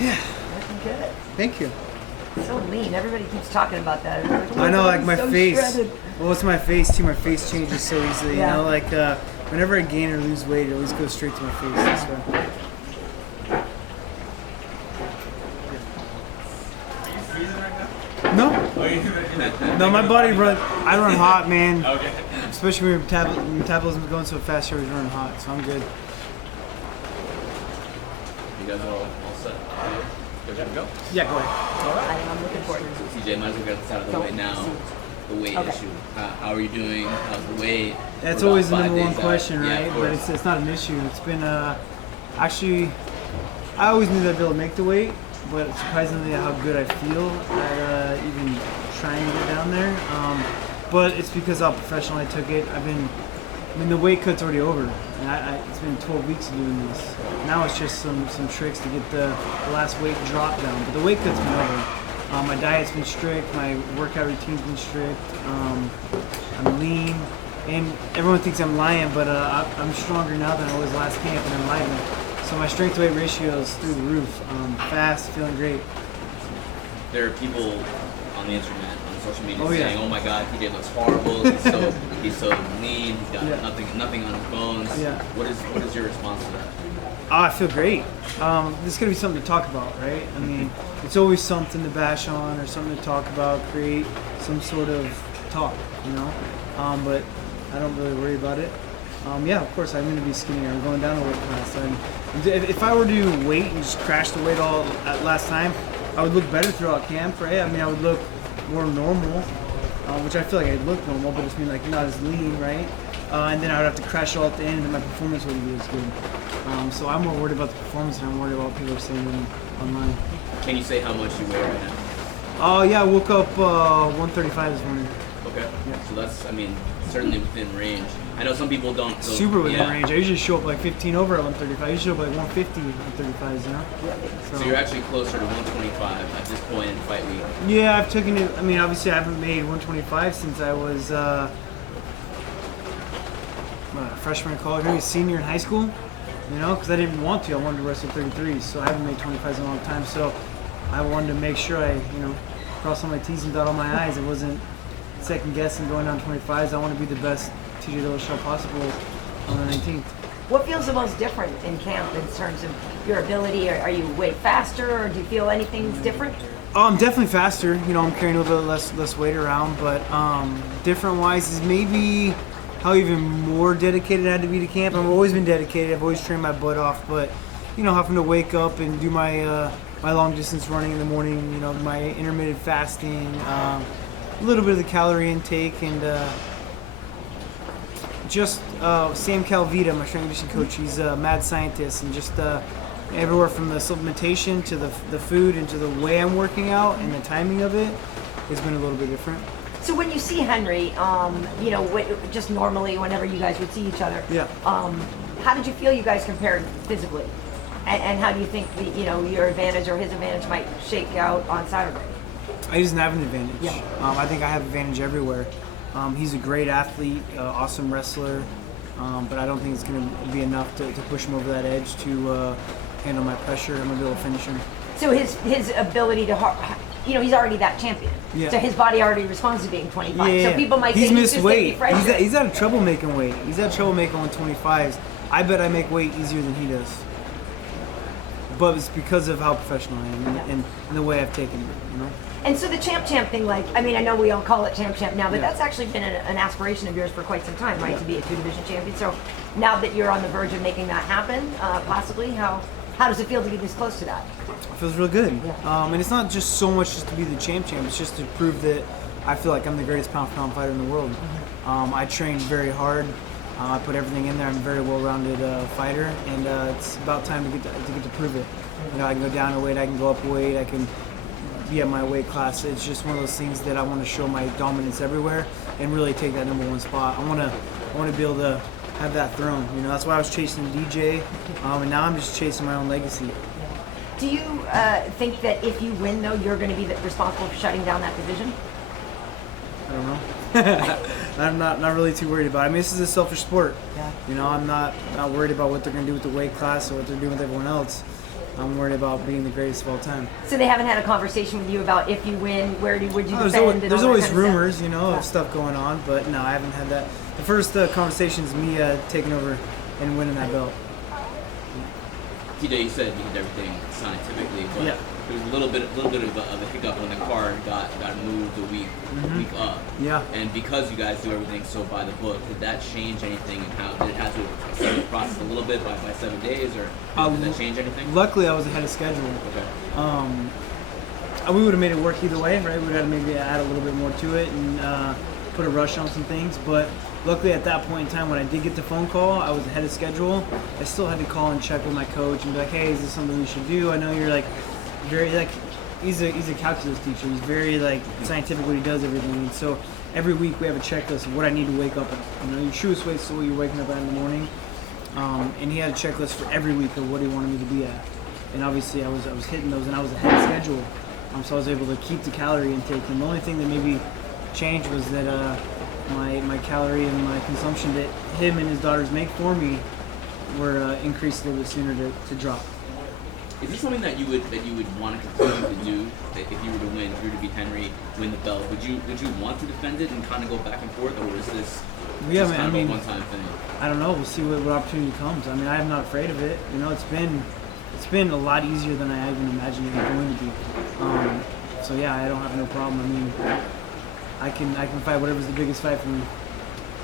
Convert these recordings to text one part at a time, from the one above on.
Yeah. Looking good. Thank you. So lean. Everybody keeps talking about that. Like, I know, God, like he's my so face. shredded. Well, it's my face too. My face changes so easily. Yeah. You know, like whenever I gain or lose weight, it always goes straight to my face. That's why. No. No, my body run. I run hot, man. Okay. Especially when metabolism is going so fast, you're always running hot. So I'm good. You guys all set? Good to go? Yeah, go ahead. I'm looking forward to it. CJ, might as well get this out of the way now. The weight Okay. issue. How are you doing? How's the weight? That's We're always the about 5 number one days out. question, Yeah, right? of But course. it's not an issue. It's been actually, I always knew that I'd be able to make the weight, but surprisingly how good I feel at even trying to get down there. But it's because how professional I took it. The weight cut's already over, and it's been 12 weeks of doing this. Now it's just some tricks to get the last weight drop down. But the weight cut's been over. My diet's been strict. My workout routine's been strict. I'm lean, and everyone thinks I'm lying, but I'm stronger now than I was last camp, and I'm lighter. So my strength to weight ratio is through the roof. Fast, feeling great. There are people on the internet, on social media, Oh, yeah. saying, "Oh my God, TJ looks horrible. He's so lean. He's got Yeah. nothing on his bones." Yeah. What is your response to that? I feel great. This is gonna be something to talk about, right? I mean, it's always something to bash on or something to talk about, create some sort of talk, you know. But I don't really worry about it. Yeah, of course, I'm gonna be skinnier. I'm going down a weight class. And if I were to wait and just crash the weight all at last time, I would look better throughout camp, right? I mean, I would look more normal, which I feel like I'd look normal, but it's mean like not as lean, right? And then I would have to crash all at the end, and my performance wouldn't be as good. So I'm more worried about the performance than I'm worried about what people are saying online. Can you say how much you weigh right now? Oh yeah, I woke up 135 this morning. Okay. Yeah. So that's, certainly within range. I know some people don't. Super within yeah. range. I usually show up like 15 over at 135. I usually show up like 150 at 135s, you know? So you're actually closer to 125 at this point in fight week. Yeah, I've taken it. I mean, obviously, I haven't made 125 since I was freshman in college, maybe senior in high school. You know, because I didn't want to. I wanted to wrestle 33s, so I haven't made 25s in a long time. So I wanted to make sure I, cross all my T's and dot all my I's. It wasn't second guessing going down 25s. I want to be the best TJ Dillashaw possible on the 19th. What feels the most different in camp in terms of your ability? Are you way faster, or do you feel anything's different? I'm definitely faster. I'm carrying a little bit less weight around, but different wise is maybe how even more dedicated I had to be to camp. I've always been dedicated. I've always trained my butt off, but having to wake up and do my my long distance running in the morning, my intermittent fasting, a little bit of the calorie intake, and just Sam Calvita, my strength and conditioning coach. He's a mad scientist, and just everywhere from the supplementation to the food and to the way I'm working out and the timing of it has been a little bit different. So when you see Henry, just normally whenever you guys would see each other, Yeah. How did you feel you guys compared physically? And how do you think your advantage or his advantage might shake out on Saturday? He doesn't have an advantage. Yeah. I think I have advantage everywhere. He's a great athlete, awesome wrestler, but I don't think it's going to be enough to push him over that edge to handle my pressure. I'm going to be able to finish him. So his ability to, he's already that champion. Yeah. So his body already responds to being 25. Yeah. So people might he's say missed he's just weight. going to be fresh. He's had trouble making weight. He's had trouble making 125s. I bet I make weight easier than he does. But it's because of how professional I am and the way I've taken it, And so the champ thing, I know we all call it champ now, but Yeah. that's actually been an aspiration of yours for quite some time, right? To be a 2-division champion. So now that you're on the verge of making that happen, possibly, how does it feel to be this close to that? It feels real good. Yeah. And it's not just so much just to be the champ. It's just to prove that I feel like I'm the greatest pound-for-pound fighter in the world. I trained very hard. I put everything in there. I'm a very well-rounded fighter, and it's about time to get to prove it. I can go down a weight, I can go up a weight, I can be at my weight class. It's just one of those things that I want to show my dominance everywhere and really take that #1 spot. I want to be able to have that throne. That's why I was chasing DJ, and now I'm just chasing my own legacy. Do you think that if you win, though, you're going to be responsible for shutting down that division? I don't know. I'm not really too worried about it. I mean, this is a selfish sport. Yeah. I'm not worried about what they're going to do with the weight class or what they're doing with everyone else. I'm worried about being the greatest of all time. So they haven't had a conversation with you about if you win, would you defend? There's always rumors, of stuff going on, but no, I haven't had that. The first conversation is me taking over and winning that belt. TJ, you said you did everything scientifically, but yeah. There was a little bit of a hiccup when the card got moved a week up. Yeah. And because you guys do everything so by the book, did that change anything? And how did it have to accelerate the process a little bit by 7 days, or did that change anything? Luckily, I was ahead of schedule. Okay. We would have made it work either way, right? We would have maybe add a little bit more to it and put a rush on some things, but luckily at that point in time when I did get the phone call, I was ahead of schedule. I still had to call and check with my coach and be like, hey, is this something we should do? I know you're very he's a calculus teacher. He's very scientific when he does everything. And so every week we have a checklist of what I need to wake up at. Your truest weight is what you're waking up at in the morning. And he had a checklist for every week of what he wanted me to be at. And obviously I was hitting those and I was ahead of schedule. So I was able to keep the calorie intake. And the only thing that maybe changed was that my calorie and my consumption that him and his daughters make for me were increased a little bit sooner to drop. Is this something that you would want to continue to do if you were to win, if you were to beat Henry, win the belt? Would you want to defend it and kind of go back and forth, or is this just kind of a one-time thing? I don't know. We'll see what opportunity comes. I mean, I'm not afraid of it. It's been a lot easier than I even imagined it was going to be. So yeah, I don't have no problem. I mean, I can fight whatever's the biggest fight for me.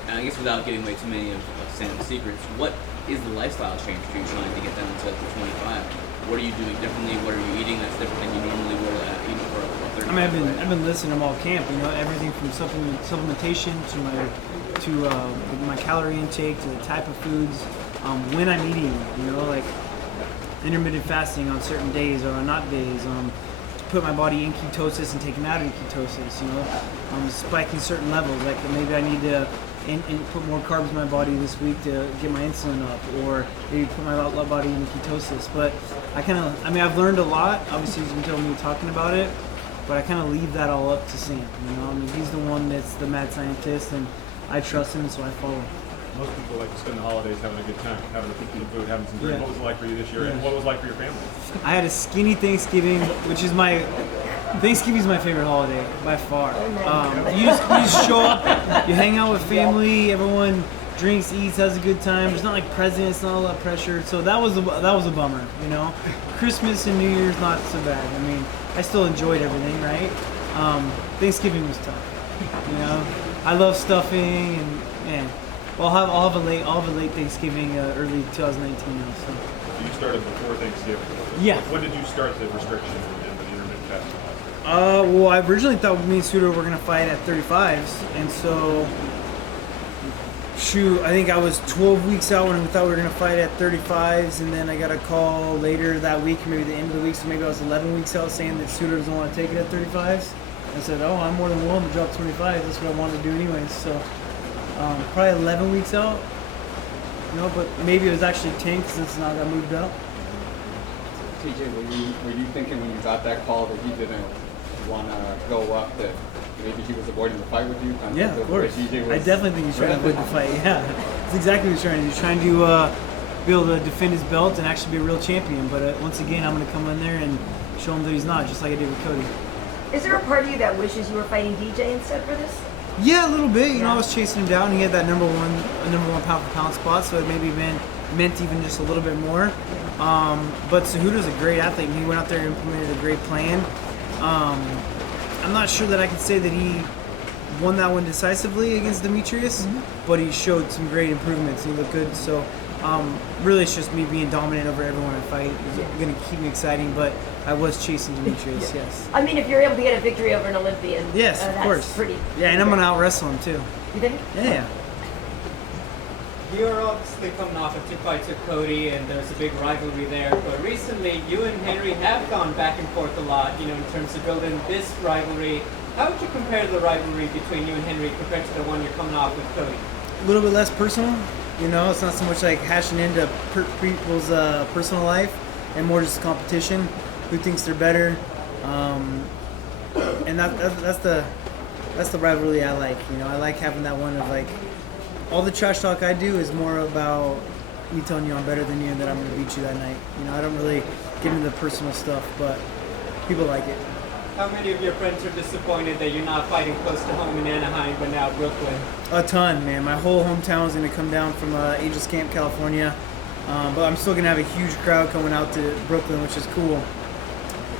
And I guess without giving away too many of Sam's secrets, what is the lifestyle change for you trying to get down to 25? What are you doing differently? What are you eating that's different than you normally would eating for a 35? I mean, I've been listening to all camp. Everything from supplementation to my calorie intake to the type of foods, when I'm eating. Intermittent fasting on certain days or on not days. To put my body in ketosis and taking out of ketosis. Spiking certain levels. Like maybe I need to. And put more carbs in my body this week to get my insulin up, or maybe put my body in ketosis. But I've learned a lot. Obviously, he's been telling me talking about it, but I kind of leave that all up to Sam. He's the one that's the mad scientist, and I trust him, so I follow. Most people like to spend the holidays having a good time, having some food, having some drink. What was it like for you this year, and what was it like for your family? I had a skinny Thanksgiving, which is Thanksgiving's my favorite holiday by far. You just show up, you hang out with family, everyone drinks, eats, has a good time. There's not like presents, not a lot of pressure. So that was a bummer, Christmas and New Year's not so bad. I mean, I still enjoyed everything, right? Thanksgiving was tough. I love stuffing and I'll have a late Thanksgiving, early 2019 now. So. You started before Thanksgiving. Yeah. When did you start the restrictions and the intermittent fasting? Well, I originally thought me and Cejudo were gonna fight at 35s, and so I think I was 12 weeks out when we thought we were gonna fight at 35s, and then I got a call later that week, maybe the end of the week, so maybe I was 11 weeks out, saying that Cejudo doesn't want to take it at 35s. I said, I'm more than willing to drop 25s. That's what I wanted to do anyways. So probably 11 weeks out. But maybe it was actually 10 since now I got moved up. TJ, were you thinking when you got that call that he didn't want to go up, that maybe he was avoiding the fight with you? Yeah, of course. I definitely think he's trying to avoid the fight. Yeah, that's exactly what he's trying to do. He's trying to be able to defend his belt and actually be a real champion. But once again, I'm going to come in there and show him that he's not, just like I did with Cody. Is there a part of you that wishes you were fighting DJ instead for this? Yeah, a little bit. I was chasing him down. He had that number one pound for pound spot, so it maybe meant even just a little bit more. But Cejudo's a great athlete, and he went out there and implemented a great plan. I'm not sure that I can say that he won that one decisively against Demetrious, but he showed some great improvements. He looked good. So really, it's just me being dominant over everyone I fight. It's going to keep me exciting, but I was chasing Demetrious, yes. I mean, if you're able to get a victory over an Olympian, yes, of course. That's pretty. Yeah, and I'm going to out-wrestle him, too. You think? Yeah. You're obviously coming off of 2 fights with Cody, and there's a big rivalry there. But recently, you and Henry have gone back and forth a lot, in terms of building this rivalry. How would you compare the rivalry between you and Henry compared to the one you're coming off with Cody? A little bit less personal. It's not so much like hashing into people's personal life, and more just competition. Who thinks they're better? And that's the rivalry I like. I like having that one of like all the trash talk I do is more about me telling you I'm better than you and that I'm going to beat you that night. You know, I don't really get into the personal stuff, but people like it. How many of your friends are disappointed that you're not fighting close to home in Anaheim, but now Brooklyn? A ton, man. My whole hometown is going to come down from Angels Camp, California. But I'm still going to have a huge crowd coming out to Brooklyn, which is cool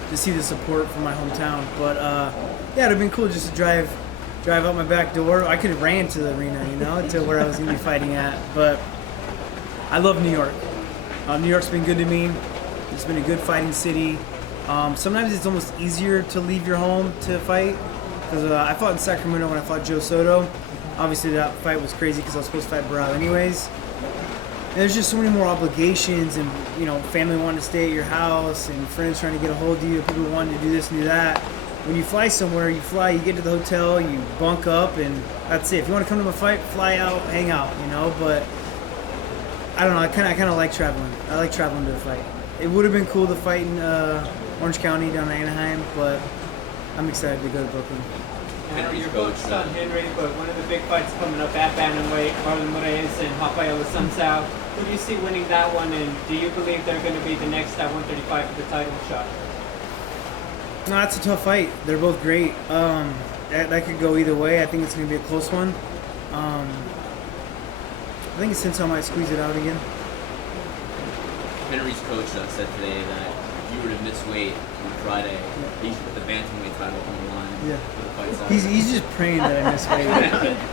to see the support from my hometown. But yeah, it would have been cool just to drive out my back door. I could have ran to the arena, you know, to where I was going to be fighting at. But I love New York. New York's been good to me. It's been a good fighting city. Sometimes it's almost easier to leave your home to fight. Because I fought in Sacramento when I fought Joe Soto. Obviously that fight was crazy because I was supposed to fight Bryant anyways. And there's just so many more obligations and, you know, family wanting to stay at your house and friends trying to get a hold of you, people wanting to do this and do that. When you fly somewhere, you get to the hotel, you bunk up, and that's it. If you want to come to my fight, fly out, hang out, you know. But I don't know, I kind of like traveling. I like traveling to a fight. It would have been cool to fight in Orange County down in Anaheim, but I'm excited to go to Brooklyn. Your coach on Henry, but one of the big fights coming up at Bantamweight, Marlon Moraes and Rafael Assunção. Who do you see winning that one, and do you believe they're going to be the next at 135 for the title shot? No, that's a tough fight. They're both great. That could go either way. I think it's going to be a close one. I think Assunção might squeeze it out again. Henry's coach said today that if you were to miss weight on Friday, he should put the Bantamweight title on the line for the fight Saturday. He's just praying that I miss weight.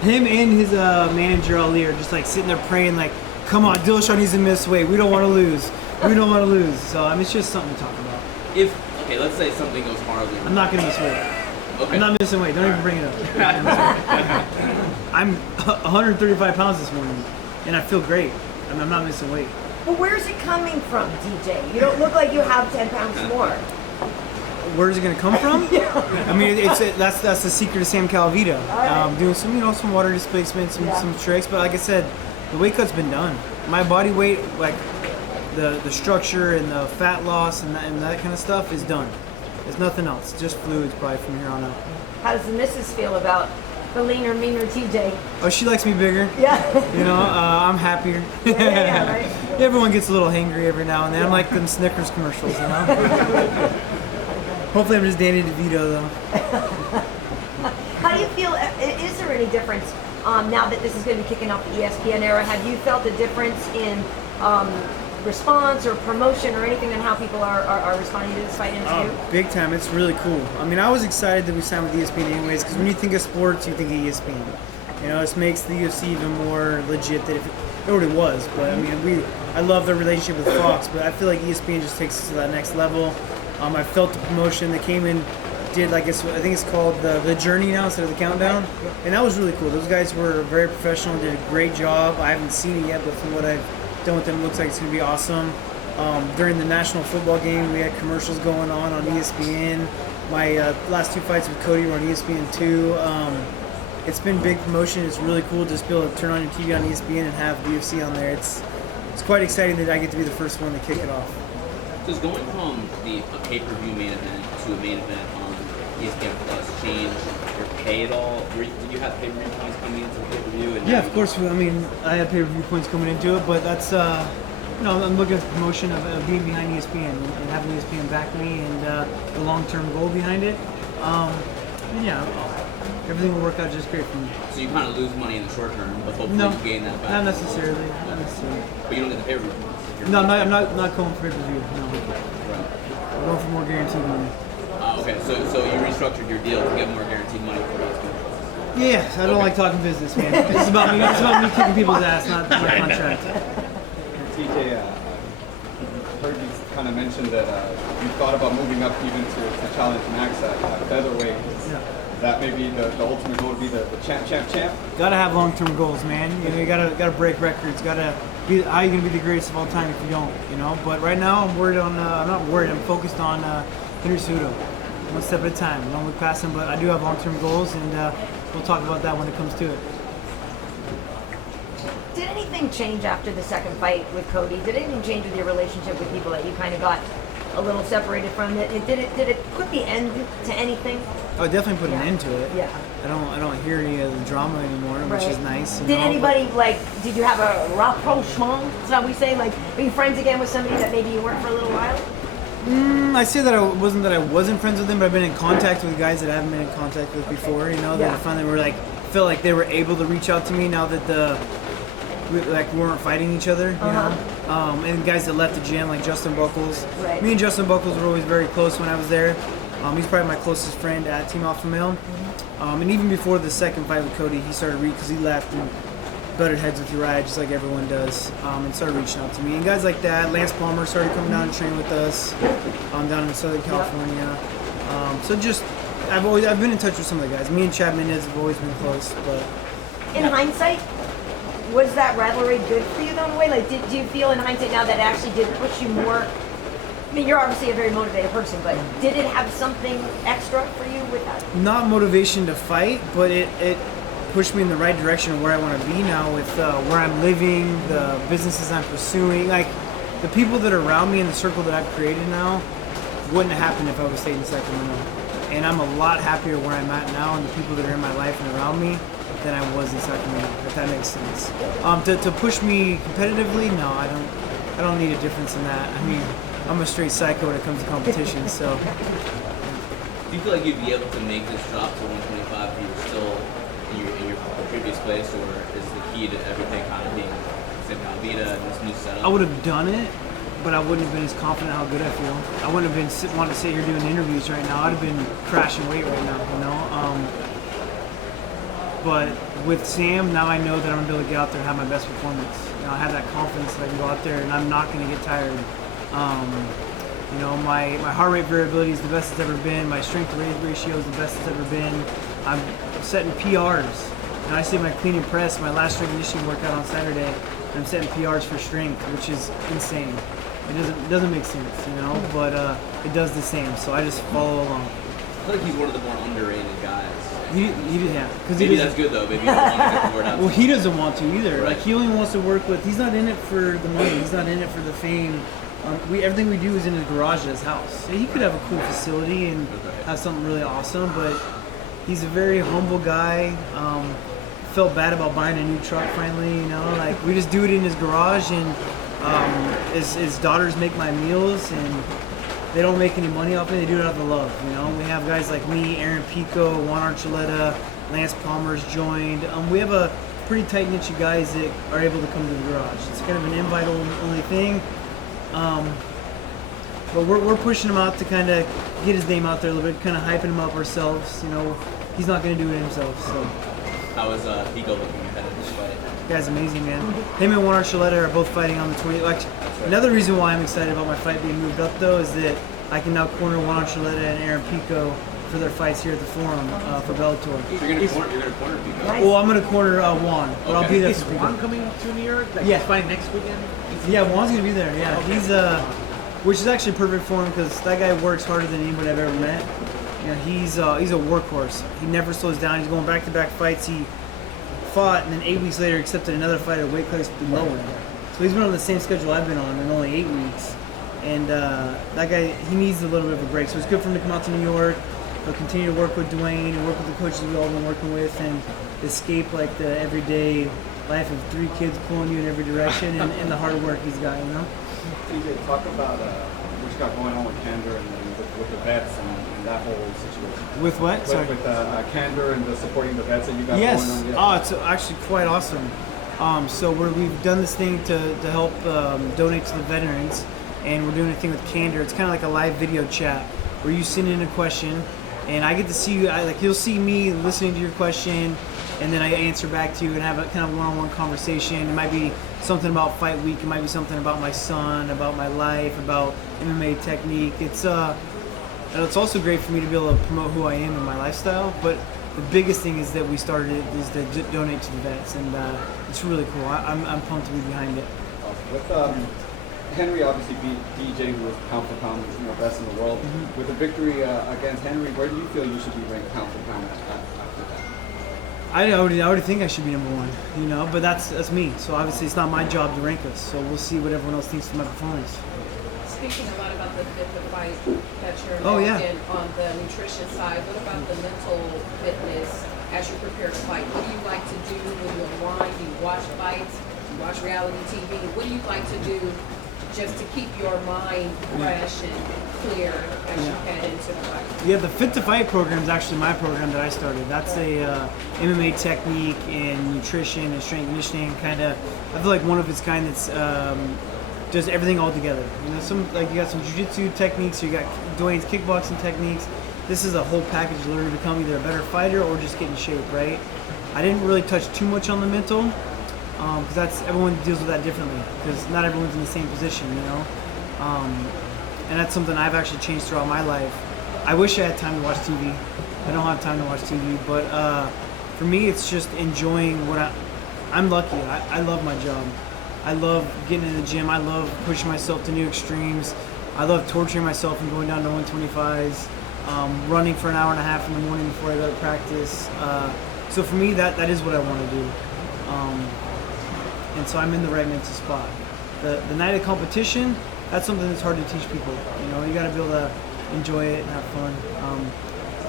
Him and his manager Ali are just like sitting there praying like, come on, Dillashaw needs to miss weight. We don't want to lose. We don't want to lose. So I mean, it's just something to talk about. Okay, let's say something goes horribly. I'm not gonna miss weight. Okay. I'm not missing weight. Don't even bring it up. I'm 135 pounds this morning, and I feel great. I'm not missing weight. But where's it coming from, DJ? You don't look like you have 10 pounds more. Where's it gonna come from? I mean, that's the secret of Sam Calavita. Doing some water displacement, some tricks. But like I said, the weight cut's been done. My body weight, like the structure and the fat loss and that kind of stuff is done. There's nothing else. Just fluids probably from here on out. How does the missus feel about the leaner, meaner TJ? Oh, she likes me bigger. Yeah. You know, I'm happier. Yeah, right? Everyone gets a little hangry every now and then. I'm like them Snickers commercials, you know? Hopefully I'm just Danny DeVito, though. How do you feel? Is there any difference now that this is going to be kicking off the ESPN era? Have you felt a difference in response or promotion or anything on how people are responding to this fight interview? Big time. It's really cool. I mean, I was excited that we signed with ESPN anyways, because when you think of sports, you think of ESPN. You know, this makes the UFC even more legit than if it already was. But I mean, I love their relationship with Fox, but I feel like ESPN just takes us to that next level. I felt the promotion. They came in, did I think it's called the Journey now instead of the Countdown, and that was really cool. Those guys were very professional, did a great job. I haven't seen it yet, but from what I've done with them, it looks like it's going to be awesome. During the national football game, we had commercials going on ESPN. My last two fights with Cody were on ESPN too. It's been big promotion. It's really cool to just be able to turn on your TV on ESPN and have the UFC on there. It's quite exciting that I get to be the first one to kick it off. Does going from a pay-per-view main event to a main event on ESPN Plus change your pay at all? Did you have pay-per-view points coming into the pay-per-view? Yeah, of course. I mean, I had pay-per-view points coming into it, but that's I'm looking at the promotion of being behind ESPN and having ESPN back me and the long-term goal behind it. And yeah, everything will work out just great for me. So you kind of lose money in the short term, but hopefully you gain that back. Not necessarily. But you don't get the pay-per-view points. No, I'm not going for pay-per-view. No. Right. I'm going for more guaranteed money. Okay, so you restructured your deal to get more guaranteed money for ESPN. Yeah, I don't like talking business, man. It's about me. It's about me kicking people's ass, not my contract. TJ, heard you kind of mention that you thought about moving up even to challenge Max at featherweight. Yeah. That may be the ultimate goal to be the champ. Gotta have long-term goals, man. You know, you gotta break records. Gotta be. How are you gonna be the greatest of all time if you don't? You know. But right now, I'm worried on. I'm not worried. I'm focused on Henry Cejudo. One step at a time. Don't look past him, but I do have long-term goals, and we'll talk about that when it comes to it. Did anything change after the second fight with Cody? Did anything change with your relationship with people that you kind of got a little separated from it. Did it put the end to anything? Oh, it definitely put Yeah. an end to it. Yeah. I don't hear any of the drama anymore, which is nice. Did anybody did you have a rapprochement? Is that what we say? Like, are you friends again with somebody that maybe you weren't for a little while? I say that I wasn't friends with them, but I've been in contact with guys that I haven't been in contact with before. You know, that I finally were felt like they were able to reach out to me now that we weren't fighting each other. You know, and guys that left the gym like Justin Buckles. Right. Me and Justin Buckles were always very close when I was there. He's probably my closest friend at Team Alpha Male. And even before the second fight with Cody, he started because he left and butted heads with Uriah just like everyone does, and started reaching out to me. And guys like that, Lance Palmer started coming down and training with us down in Southern California. So just I've been in touch with some of the guys. Me and Chad Mendez have always been close, but In hindsight, was that rivalry good for you though in a way? Like, do you feel in hindsight now that it actually did push you more? I mean, you're obviously a very motivated person, but did it have something extra for you with that? not motivation to fight, but it pushed me in the right direction of where I want to be now with where I'm living, the businesses I'm pursuing. Like the people that are around me in the circle that I've created now wouldn't have happened if I was stayed in Sacramento. And I'm a lot happier where I'm at now and the people that are in my life and around me than I was in Sacramento, if that makes sense. To push me competitively, no, I don't need a difference in that. I mean, I'm a straight psycho when it comes to competition, so. Do you feel like you'd be able to make this drop to 125 if you were still in your previous place, or is the key to everything kind of being Sim Calvita and this new setup? I would have done it, but I wouldn't have been as confident how good I feel. I wouldn't have been wanting to sit here doing interviews right now. I'd have been crashing weight right now, you know. But with Sam, now I know that I'm gonna be able to get out there and have my best performance. You know, I have that confidence that I can go out there and I'm not gonna get tired. You know, my heart rate variability is the best it's ever been. My strength to weight ratio is the best it's ever been. I'm setting PRs. And I say my clean and press, my last strength conditioning workout on Saturday, I'm setting PRs for strength, which is insane. It doesn't make sense, you know, but it does the same. So I just follow along. I feel like he's one of the more underrated guys. Maybe that's good though. Maybe you don't want to get the word out. Well, he doesn't want to either. Right. Like he only wants to work with. He's not in it for the money. He's not in it for the fame. Everything we do is in his garage at his house. He could have a cool facility and have something really awesome, but he's a very humble guy. Felt bad about buying a new truck finally. You know, like we just do it in his garage, and his daughters make my meals and. They don't make any money off it. They do it out of love, you know. We have guys like me, Aaron Pico, Juan Archuleta, Lance Palmer's joined. We have a pretty tight niche of guys that are able to come to the garage. It's kind of an invite-only thing, but we're pushing him out to kind of get his name out there a little bit, kind of hyping him up ourselves. You know, he's not going to do it himself. So. How is Pico looking ahead of this fight? Guy's amazing, man. Him and Juan Archuleta are both fighting on the 20th. Like, another reason why I'm excited about my fight being moved up, though, is that I can now corner Juan Archuleta and Aaron Pico for their fights here at the Forum for Bellator. You're gonna corner Pico. Nice. Well, I'm going to corner Juan, but I'll be there Is for Pico. Juan coming to New York? Like Yeah. he's fighting next weekend? Yeah, Juan's going to be there, yeah. He's, which is actually perfect for him because that guy works harder than anybody I've ever met. You know, he's a workhorse. He never slows down. He's going back-to-back fights. He fought and then 8 weeks later accepted another fight at a weight class below him. So he's been on the same schedule I've been on in only 8 weeks. And that guy, he needs a little bit of a break. So it's good for him to come out to New York. He'll continue to work with Dwayne and work with the coaches we've all been working with and escape like the everyday life of 3 kids pulling you in every direction and the hard work he's got, you know? TJ, talk about what you got going on with Candor and with the vets and that whole situation. With what? Sorry. With Candor and the supporting the vets that you got Yes. going on. Oh, it's actually quite awesome. So we've done this thing to help donate to the veterans, and we're doing a thing with Candor. It's kind of like a live video chat where you send in a question, and I get to see you. You'll see me listening to your question, and then I answer back to you and have a kind of one-on-one conversation. It might be something about fight week. It might be something about my son, about my life, about MMA technique. It's also great for me to be able to promote who I am and my lifestyle. But the biggest thing is that we started it is to donate to the vets, and it's really cool. I'm pumped to be behind it. With Henry obviously beat DJ, who was pound for pound, best in the world. Mm-hmm. With a victory against Henry, where do you feel you should be ranked pound for pound after that? I already think I should be number 1, you know, but that's me. So obviously it's not my job to rank us. So we'll see what everyone else thinks of my performance. speaking a lot about the fight that you're Oh, involved yeah. in on the nutrition side. What about the mental fitness as you prepare to fight? What do you like to do when you unwind? Do you watch fights? Do you watch reality TV? What do you like to do just to keep your mind fresh and clear as you head into the fight? Yeah, the Fit to Fight program is actually my program that I started. That's a MMA technique and nutrition and strength conditioning kind of. I feel like one of its kind that's does everything all together. You know, some like you got some jiu-jitsu techniques, you got Dwayne's kickboxing techniques. This is a whole package to learn to become either a better fighter or just get in shape, right? I didn't really touch too much on the mental because that's everyone deals with that differently because not everyone's in the same position, you know. And that's something I've actually changed throughout my life. I wish I had time to watch TV. I don't have time to watch TV, but for me, it's just enjoying what I'm lucky. I love my job. I love getting in the gym. I love pushing myself to new extremes. I love torturing myself and going down to 125s, running for an hour and a half in the morning before I go to practice. So for me, that is what I want to do. And so I'm in the right mental spot. The night of competition, that's something that's hard to teach people. You know, you got to be able to enjoy it and have fun.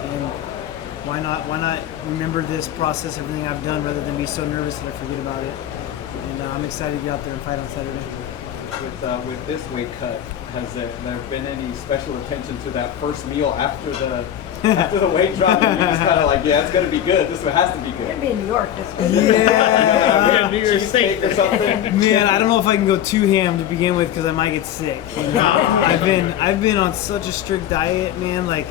And why not remember this process, everything I've done, rather than be so nervous that I forget about it. And I'm excited to get out there and fight on Saturday. With this weight cut, has there been any special attention to that first meal after the after the weight drop? And you're just kind of like, yeah, it's gonna be good. This one has to be You're good. gonna be in New York this week. Yeah. New Year's Cheesecake or something. Man, I don't know if I can go too ham to begin with because I might get sick. You know? I've been on such a strict diet, man. Like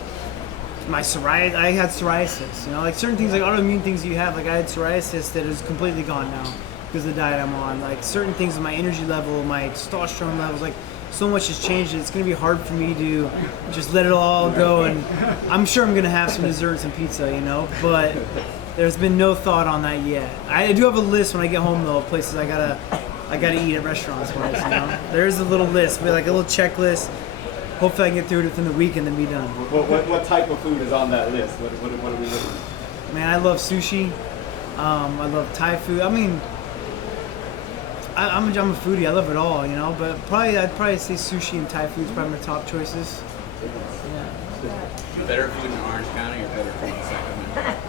my psoriasis, I had psoriasis. You know, like certain things, like autoimmune things you have. Like I had psoriasis that is completely gone now because of the diet I'm on. Like certain things with my energy level, my testosterone levels, like so much has changed. It's gonna be hard for me to just let it all go. And I'm sure I'm gonna have some desserts and pizza, you know, but there's been no thought on that yet. I do have a list when I get home though, of places I gotta eat at restaurants wise, you know. There's a little list, like a little checklist. Hopefully I can get through it within the week and then be done. What type of food is on that list? What are we looking at? Man, I love sushi. I love Thai food. I mean, I'm a foodie. I love it all, you know. But I'd probably say sushi and Thai food is probably my top choices. Yeah. Better food in Orange County or better food in Sacramento?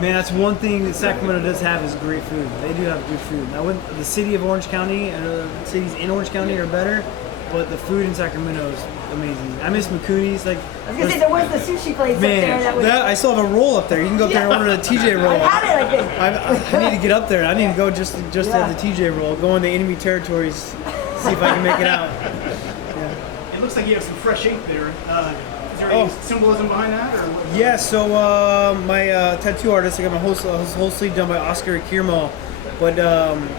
Man, that's one thing that Sacramento does have is great food. They do have good food. The city of Orange County and the cities in Orange County are better, but the food in Sacramento is amazing. I miss McCooney's. Like, I was gonna say there was the sushi place up there that was. I still have a roll up there. You can go up there and order the TJ roll. I had it, I think. I need to get up there. I need to go just to have the TJ roll. Go into enemy territories, see if I can make it out. Yeah. It looks like you have some fresh ink there. Is there any symbolism behind that, or what? Yeah. So my tattoo artist, I got my whole sleeve done by Oscar Kirmo. But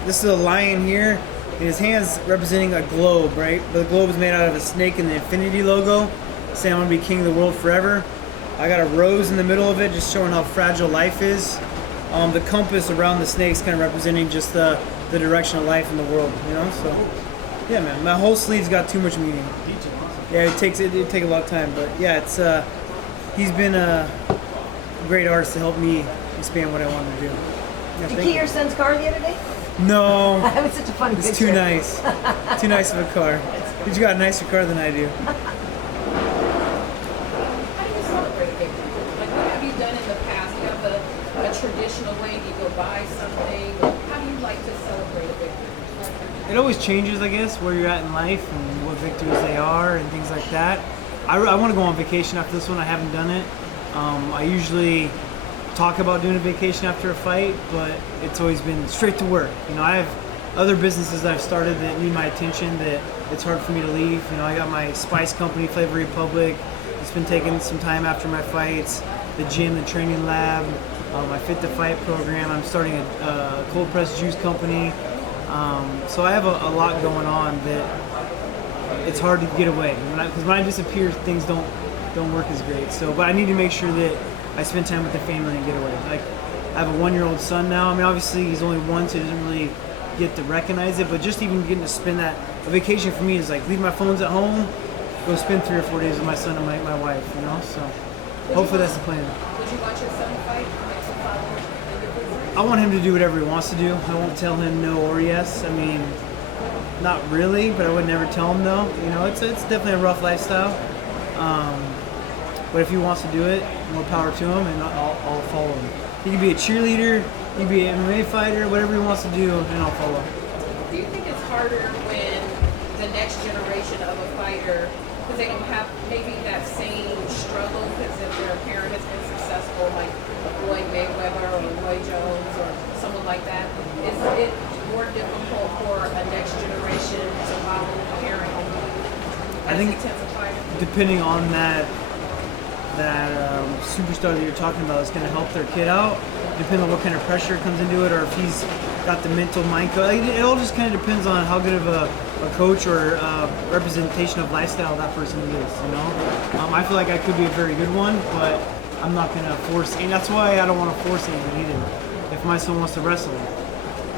this is a lion here. And his hand's representing a globe, right? But the globe is made out of a snake and the infinity logo, saying I'm gonna be king of the world forever. I got a rose in the middle of it, just showing how fragile life is. The compass around the snake's kind of representing just the direction of life in the world, you know? So, yeah, man, my whole sleeve's got too much meaning. Yeah, it take a lot of time, but yeah, it's he's been a great artist to help me expand what I want to do. Yeah, Did you key your son's car the other day? No. That was such a funny It's picture. too nice. Too nice of a car. You got a nicer car than I do. How do you celebrate victory? Like, what have you done in the past? You have a traditional way. Do you go buy something? How do you like to celebrate a victory? It always changes, I guess, where you're at in life and what victories they are and things like that. I want to go on vacation after this one. I haven't done it. I usually talk about doing a vacation after a fight, but it's always been straight to work. You know, I have other businesses that I've started that need my attention that it's hard for me to leave. You know, I got my spice company, Flavor Republic. It's been taking some time after my fights. The gym, the training lab, my Fit to Fight program. I'm starting a cold pressed juice company. So I have a lot going on that it's hard to get away. Because when I disappear, things don't work as great. So, but I need to make sure that I spend time with the family and get away. Like, I have a 1-year-old son now. I mean, obviously he's only 1, so he doesn't really get to recognize it. But just even getting to spend a vacation for me is like leave my phones at home, go spend 3 or 4 days with my son and my wife. You know, so hopefully that's the plan. Would you watch your son fight? Make some followers? I want him to do whatever he wants to do. I won't tell him no or yes. I mean, Not really, but I would never tell him though. You know, it's definitely a rough lifestyle. But if he wants to do it, more power to him, and I'll follow him. He can be a cheerleader, he can be an MMA fighter, whatever he wants to do, and I'll follow. Do you think it's harder when the next generation of a fighter, because they don't have maybe that same struggle, because if their parent has been successful, like Floyd Mayweather or Roy Jones or someone like that, is it more difficult for a next generation to follow a parent I think intense a fighter? depending on that superstar that you're talking about is going to help their kid out, depending on what kind of pressure comes into it, or if he's got the mental mind. It all just kind of depends on how good of a coach or representation of lifestyle that person is, you know? I feel like I could be a very good one, but I'm not going to force, and that's why I don't want to force anything either. If my son wants to wrestle,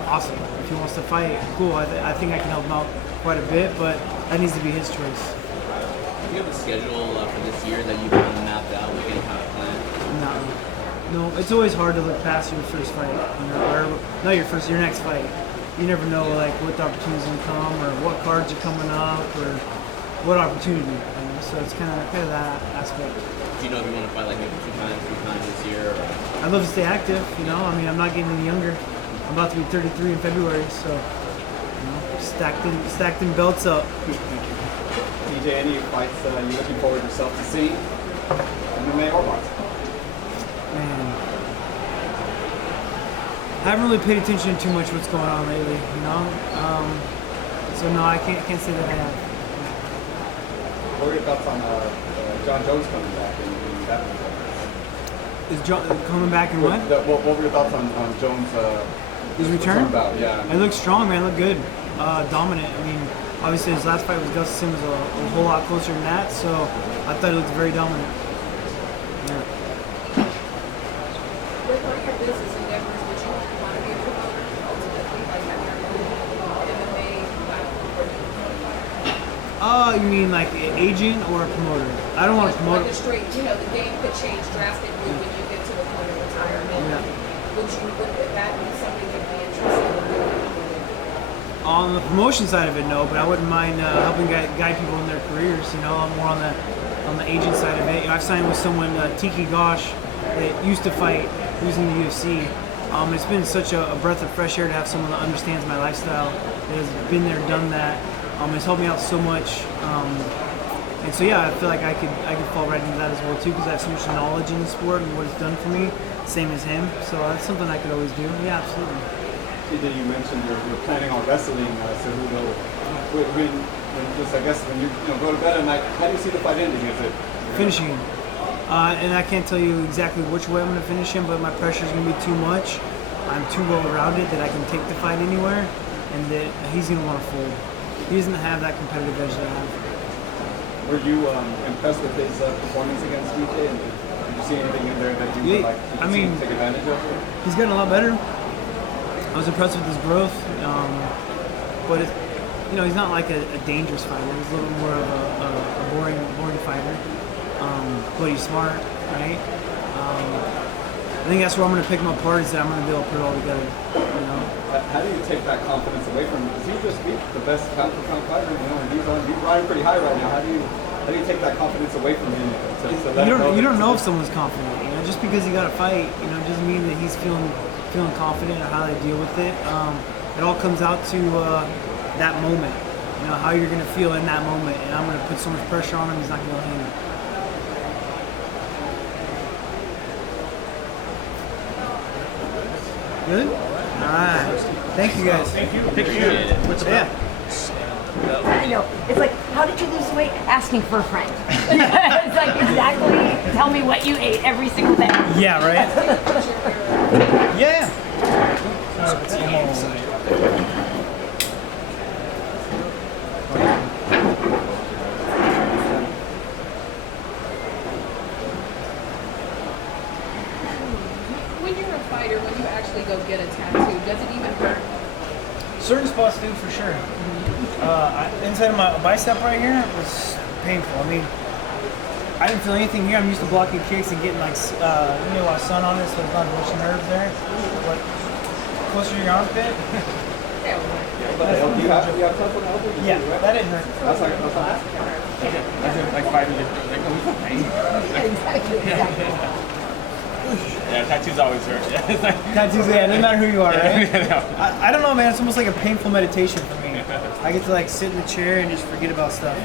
awesome. If he wants to fight, cool. I think I can help him out quite a bit, but that needs to be his choice. Do you have a schedule for this year that you kind of mapped out, like any kind of plan? No, it's always hard to look past your first fight, you know, or not your next fight. You never know like what the opportunities will come, or what cards are coming up, or what opportunity. You know? So it's kind of that aspect. Do you know if you want to fight like maybe 2 times, 3 times this year? Or? I'd love to stay active. You know, I mean, I'm not getting any younger. I'm about to be 33 in February, so you know, stacked in belts up. DJ, any fights you're looking forward yourself to see? MMA or boxing? Man, I haven't really paid attention to too much what's going on lately, you know. So no, I can't say that I have. What are your thoughts on John Jones coming back in that one? Is John coming back and what? What were your thoughts on Jones? His return? About? Yeah. I look strong, man. I look good, dominant. I mean, obviously his last fight with Gustafsson was a whole lot closer than that, so I thought he looked very dominant. Yeah. With all your business endeavors, would you want to be a promoter ultimately, like have your own MMA platform? You mean like an agent or a promoter? I don't want to promote. Like a straight, you know, the game could change drastically when you get to the point of retirement. Yeah. Would that be something you'd be interested in doing? On the promotion side of it, no, but I wouldn't mind helping guide people in their careers. You know, I'm more on the agent side of it. You know, I've signed with someone, Tiki Gosh, that used to fight, who's in the UFC. It's been such a breath of fresh air to have someone that understands my lifestyle, that has been there, done that. It's helped me out so much. And so yeah, I feel like I could fall right into that as well too, because I have so much knowledge in the sport and what it's done for me, same as him. So that's something I could always do. Yeah, absolutely. TJ, you mentioned you're planning on wrestling Cejudo. When I guess when you go to bed at night, how do you see the fight ending? Is it finishing him? And I can't tell you exactly which way I'm going to finish him, but my pressure is going to be too much. I'm too well rounded that I can take the fight anywhere, and that he's going to want to fold. He doesn't have that competitive edge that I have. Were you impressed with his performance against DJ? And did you see anything in there that you would like to take advantage of? He's gotten a lot better. I was impressed with his growth, but he's not like a dangerous fighter. He's a little more of a boring fighter, but he's smart, right? I think that's where I'm going to pick him apart, is that I'm going to be able to put it all together. You know? How do you take that confidence away from him? Because he just beat the best pound-for-pound fighter, and he's riding pretty high right now. How do you take that confidence away from him? You don't know if someone's confident. You know, just because he got a fight, doesn't mean that he's feeling confident or how they deal with it. It all comes out to that moment. You know, how you're going to feel in that moment, and I'm going to put so much pressure on him, he's not going to handle it. Good? All right. Thank you guys. Thank you. What's up? I know. It's like, how did you lose weight? Asking for a friend. It's like, exactly, tell me what you ate every single day. Yeah, right? Yeah. When you're a fighter, when you actually go get a tattoo, does it even hurt? Certain spots do, for sure. Inside of my bicep right here was painful. I mean, I didn't feel anything here. I'm used to blocking kicks and getting like, a lot of sun on it, so it's not a bunch of nerves there. But closer to your armpit. Hell no. about the elbow. You have tough on the elbow? Yeah, that didn't hurt. That's like, That's like 5 years. Like, oh, it's not pain. Yeah, tattoos always hurt. Yeah, it's like, Tattoos, yeah, no matter who you are, right? yeah. I don't know, man. It's almost like a painful meditation for me. I get to like sit in the chair and just forget about stuff.